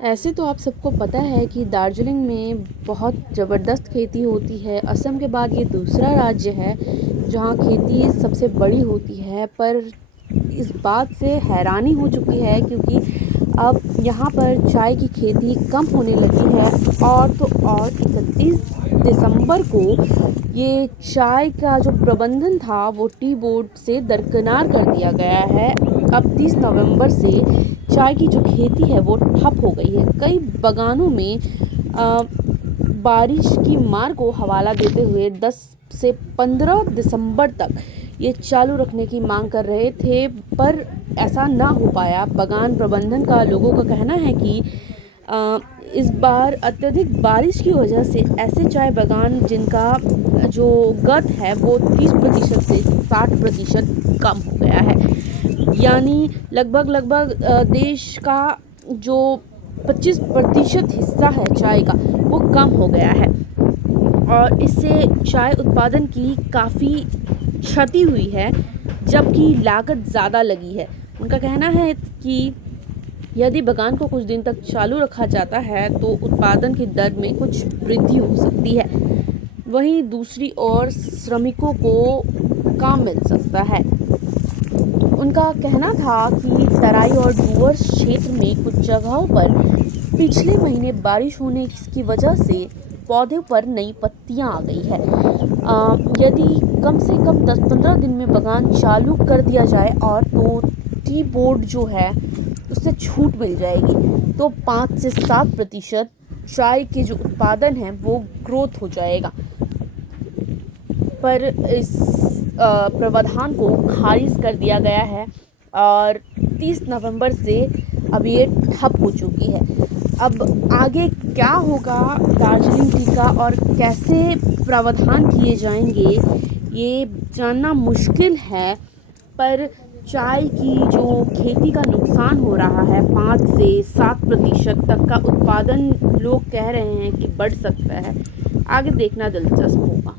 ऐसे तो आप सबको पता है कि दार्जिलिंग में बहुत ज़बरदस्त खेती होती है। असम के बाद ये दूसरा राज्य है जहाँ खेती सबसे बड़ी होती है। पर इस बात से हैरानी हो चुकी है क्योंकि अब यहाँ पर चाय की खेती कम होने लगी है। और तो और 31 दिसंबर को ये चाय का जो प्रबंधन था वो टी बोर्ड से दरकिनार कर दिया गया है। अब 30 नवंबर से चाय की जो खेती है वो ठप हो गई है। कई बागानों में अ, बारिश की मार को हवाला देते हुए 10 से 15 दिसंबर तक ये चालू रखने की मांग कर रहे थे, पर ऐसा ना हो पाया। बागान प्रबंधन का लोगों का कहना है कि अ, इस बार अत्यधिक बारिश की वजह से ऐसे चाय बागान जिनका जो गत है वो 30% से 60% कम हो गया है। यानी लगभग देश का जो 25% हिस्सा है चाय का वो कम हो गया है। और इससे चाय उत्पादन की काफ़ी क्षति हुई है, जबकि लागत ज़्यादा लगी है। उनका कहना है कि यदि बागान को कुछ दिन तक चालू रखा जाता है तो उत्पादन की दर में कुछ वृद्धि हो सकती है। वहीं दूसरी ओर श्रमिकों को काम मिल सकता है। उनका कहना था कि तराई और डूवर्स क्षेत्र में कुछ जगहों पर पिछले महीने बारिश होने की वजह से पौधों पर नई पत्तियां आ गई है। यदि कम से कम 10-15 दिन में बागान चालू कर दिया जाए और तो टी बोर्ड जो है उससे छूट मिल जाएगी तो 5 से 7% चाय के जो उत्पादन है वो ग्रोथ हो जाएगा। पर इस प्रावधान को खारिज कर दिया गया है और 30 नवंबर से अब ये ठप हो चुकी है। अब आगे क्या होगा दार्जिलिंग टी का और कैसे प्रावधान किए जाएंगे ये जानना मुश्किल है। पर चाय की जो खेती का नुकसान हो रहा है 5 से 7% तक का उत्पादन लोग कह रहे हैं कि बढ़ सकता है। आगे देखना दिलचस्प होगा।